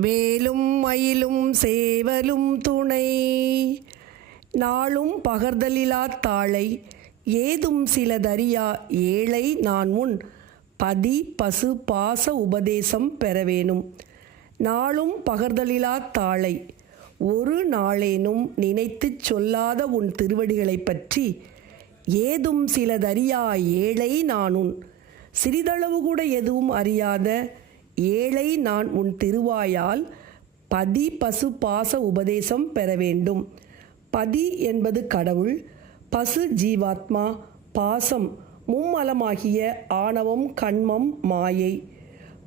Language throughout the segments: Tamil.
வேலும் மயிலும் சேவலும் துணை. நாளும் பகர்தலிலா தாளை ஏதும் சிலதறியா ஏழை நான் முன் பதி பசு பாச உபதேசம் பெறவேணும் நாளும் பகர்தலிலா தாளை ஒரு நாளேனும் நினைத்துச் சொல்லாத உன் திருவடிகளைப் பற்றி ஏதும் சிலதறியா ஏழை நானுன் சிறிதளவு கூட எதுவும் அறியாத ஏழை நான் உன் திருவாயால் பதி பசு பாச உபதேசம் பெற வேண்டும். பதி என்பது கடவுள் பசு ஜீவாத்மா பாசம் மும்மலமாகிய ஆணவம் கண்மம் மாயை.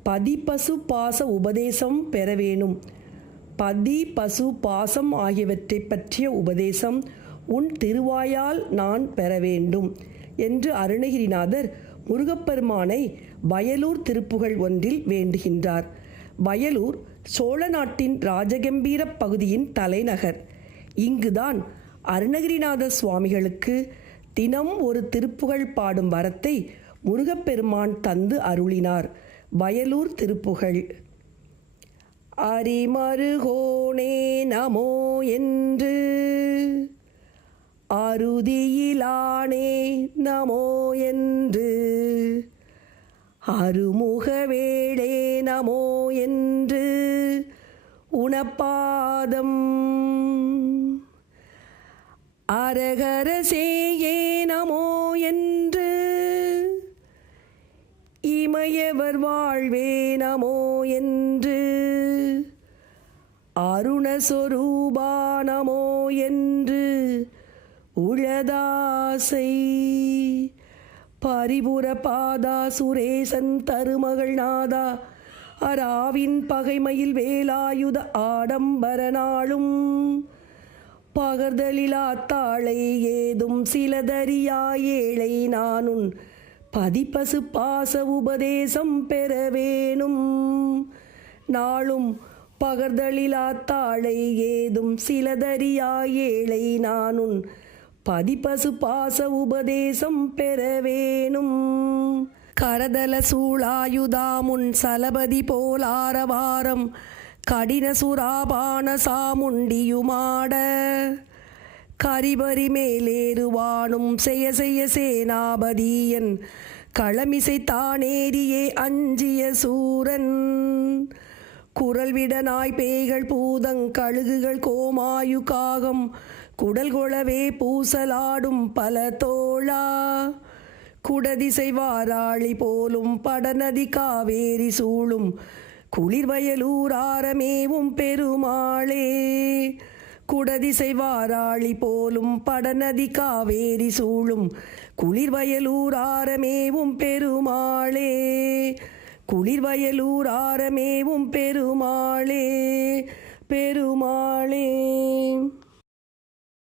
பதி பசு பாச உபதேசம் பெற வேணும் பதி பசு பாசம் ஆகியவற்றை பற்றிய உபதேசம் உன் திருவாயால் நான் பெற வேண்டும் என்று அருணகிரிநாதர் முருகப்பெருமானை வயலூர் திருப்புகழ் ஒன்றில் வேண்டுகின்றார். வயலூர் சோழ நாட்டின் ராஜகம்பீர பகுதியின் தலைநகர். இங்குதான் அருணகிரிநாத சுவாமிகளுக்கு தினம் ஒரு திருப்புகழ் பாடும் வரத்தை முருகப்பெருமான் தந்து அருளினார். வயலூர் திருப்புகழ். அரிமருகோனே நமோ என்று அருதியிலானே நமோ என்று. அருமுகவேளே நமோ என்று. உணப்பாதம். அரகரசேயே நமோ என்று. இமயவர் வாழ்வே நமோ என்று. அருணஸ்வரூபா நமோ என்று. உளதாசை பரிபுர பாதா சுரேசன் தருமகள் நாதா. அராவின் பகைமையில் வேலாயுத ஆடம்பர நாளும். பகர்தலிலாத்தாளை ஏதும் சிலதறியா ஏழை நானுன். பதிப்பசு பாச உபதேசம் பெற வேணும் நாளும் பகர்தலிலாத்தாளை ஏதும் சிலதறியா ஏழை நானுன். பதிப்பசு பாச உபதேசம் பெறவேணும். கரதல சூழாயுதாமுன் சலபதி போலாரவாரம் கடின சுராபான சாமுண்டியுமாட. கரிபரி மேலேறுவானும் செய்ய செய்ய சேனாபதியன் களமிசை தானேரியே அஞ்சிய சூரன். குரல் விட நாய் பேய்கள் பூதங் கழுகுகள் கோமாயு காகம் குடல் கொளவே பூசலாடும் பல தோழா. குடதிசை வாராளி போலும் படநதி காவேரி சூழும் குளிர்வயலூராரமேவும் பெருமாளே. குடதிசை வாராளி போலும் படநதி காவேரி சூழும் குளிர்வயலூராரமேவும் பெருமாளே. குளிர்வயலூராரமேவும் பெருமாளே பெருமாளே.